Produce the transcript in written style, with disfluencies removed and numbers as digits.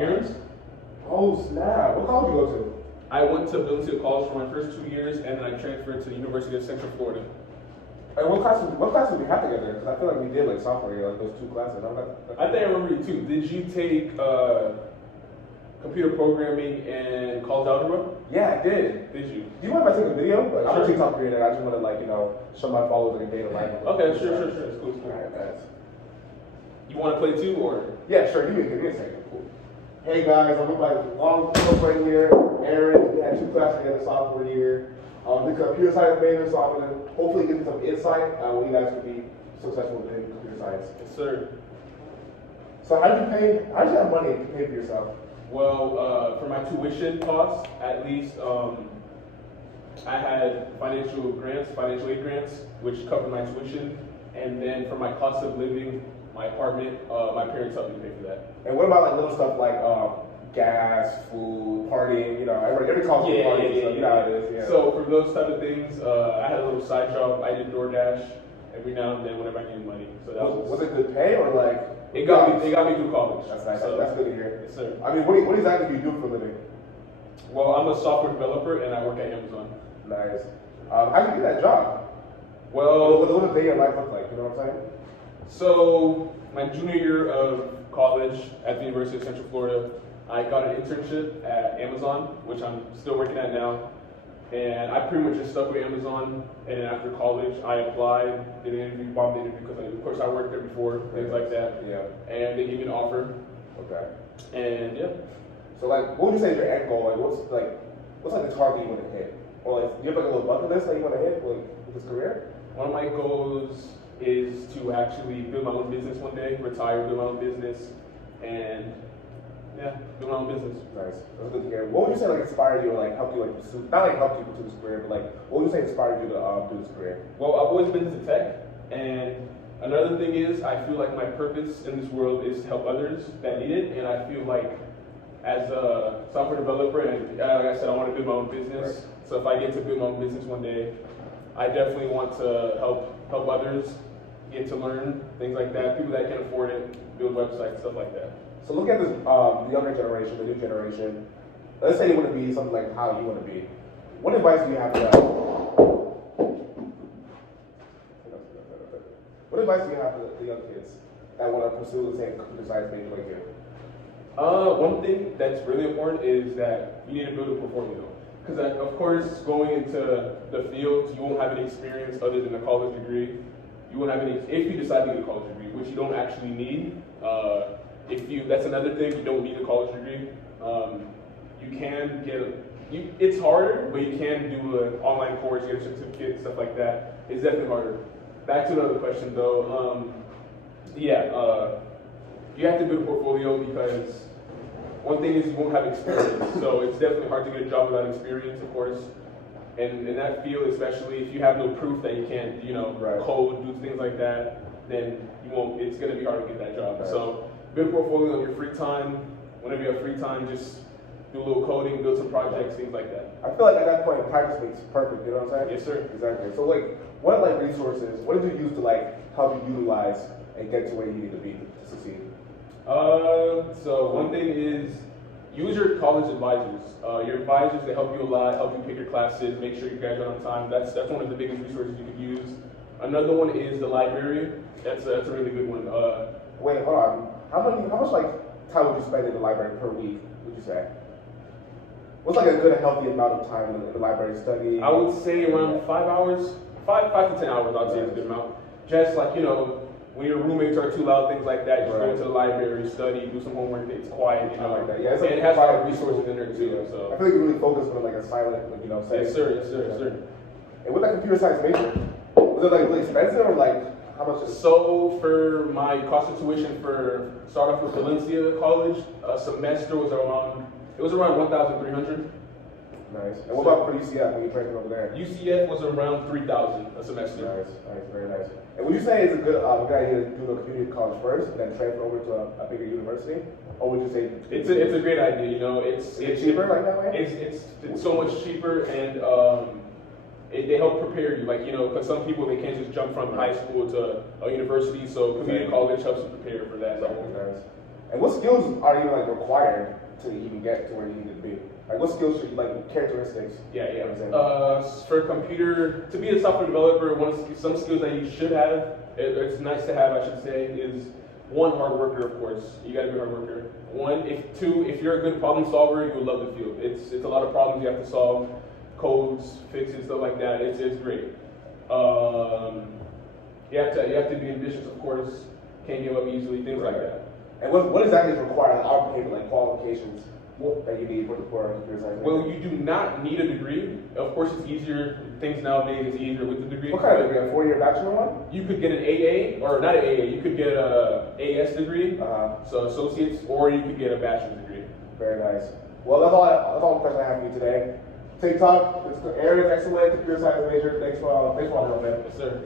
Aaron's. Oh snap! What college you go to? I went to Billingsley College for my first 2 years, and then I transferred to the University of Central Florida. And what classes did we have together? Because I feel like we did like sophomore year, like those 2 classes. I think I remember you too. Did you take computer programming and college algebra? Yeah, I did. Did you? Do you mind if I take a video? Like, I'm a Sure. TikTok creator. I just want to like show my followers like a day in the life. Okay, sure. It's cool. Alright, guys. You want to play too, or? Yeah, sure. Give me a second. Cool. Hey guys, I'm with my long right here, Aaron. We had 2 classes together sophomore year. The computer science major, so I'm gonna hopefully get some insight on when you guys can be successful in computer science. Yes, sir. So how did you have money to pay for yourself? Well, for my tuition costs, at least, I had financial aid grants, which covered my tuition. And then for my cost of living, my apartment, my parents helped me pay for that. And what about like little stuff like gas, food, partying? Every college party, so you know how it is. Yeah. So for those type of things, I had a little side job. I did DoorDash every now and then whenever I needed money. So that was it good pay or like? It got me through college. That's nice. So, that's good to hear. Yes, sir. I mean, what exactly do you do for a living? Well, I'm a software developer and I work at Amazon. Nice. How did you get that job? Well, what does day in your life look like? You know what I'm saying? So my junior year of college at the University of Central Florida, I got an internship at Amazon, which I'm still working at now. And I pretty much just stuck with Amazon. And then after college, I applied, did an interview, bombed the interview because, of course, I worked there before, things like that. Yeah. And they gave me an offer. Okay. And yeah. So like, what would you say is your end goal? Like, what's the target you want to hit? Or like, do you have like a little bucket list that you want to hit with this career? One of my goals is to actually build my own business one day, retire, build my own business, and yeah, build my own business. Nice. That's good to hear. What would you say like inspired you or like helped you like pursue, not like helped you pursue this career, but like what would you say inspired you to do this career? Well, I've always been into tech, and another thing is I feel like my purpose in this world is to help others that need it, and I feel like as a software developer, and like I said, I want to build my own business. Right. So if I get to build my own business one day, I definitely want to help others get to learn things like that. People that can afford it, build websites, stuff like that. So look at this, the younger generation, the new generation. Let's say you want to be something like how you want to be. What advice do you have for them? What advice do you have for the young kids that want to pursue the same computer science major like you? One thing that's really important is that you need to build a portfolio. Because of course, going into the field, you won't have any experience other than a college degree. You won't have any, if you decide to get a college degree, which you don't actually need. That's another thing, you don't need a college degree. You can it's harder, but you can do an online course, get a certificate, stuff like that. It's definitely harder. Back to another question though. You have to build a portfolio because one thing is you won't have experience. So it's definitely hard to get a job without experience, of course. And in that field, especially if you have no proof that you can't, right. code, do things like that, then you won't. It's going to be hard to get that job. Right. So build a portfolio in your free time. Whenever you have free time, just do a little coding, build some projects, things like that. I feel like at that point, practice makes perfect. You know what I'm saying? Yes, sir. Exactly. So like, what resources? What did you use to help you utilize and get to where you need to be to succeed? So one thing is use your college advisors. Your advisors, they help you a lot, help you pick your classes, make sure you graduate on time. That's one of the biggest resources you could use. Another one is the library. That's a really good one. Wait, hold on. How much time would you spend in the library per week, would you say? What's like a good and healthy amount of time in the library study? I would say around 5 hours, 5 to 10 hours, I'd say is a good amount. Just like, when your roommates are too loud, things like that, just go into the library, study, do some homework, it's quiet, I like that. Yeah, and it has a lot of resources in there too. So I feel like you really focus on like a silent, setting. Yes, sir. And with that computer science major, was it like really expensive or like how much is it? So for my cost of tuition for start off with Valencia College, a semester was around $1,300. Nice. And what about for UCF when you transferred over there? UCF was around $3,000 a semester. Nice, very nice. And would you say it's a good idea to do the community college first and then transfer over to a bigger university? Or would you say it's a great idea, It's cheaper like that way? It's so much cheaper, and they help prepare you, because some people, they can't just jump from high school to a university, so community college helps you prepare for that. Nice. And what skills are even like required to even get to where you need to be? Like what skills should you like characteristics? Yeah. For example? For computer, to be a software developer, some skills that you should have, it's nice to have, I should say, is one, hard worker, of course. You gotta be a hard worker. Two, if you're a good problem solver, you'll love the field. It's a lot of problems you have to solve, codes, fixes, stuff like that. It's great. You have to be ambitious, of course. Can't give up easily, things like that. And what exactly is required out of like qualifications that you need for computer science? Well, you do not need a degree. Of course, it's easier. Things nowadays it's easier with the degree. What kind of degree? A 4-year bachelor one? You could get an AA, or not an AA. You could get a AS degree, so associates, or you could get a bachelor's degree. Very nice. Well, that's all the questions I have for you today. TikTok, Aaron, excellent computer science major. Thanks for all the help, man. Yes, sir.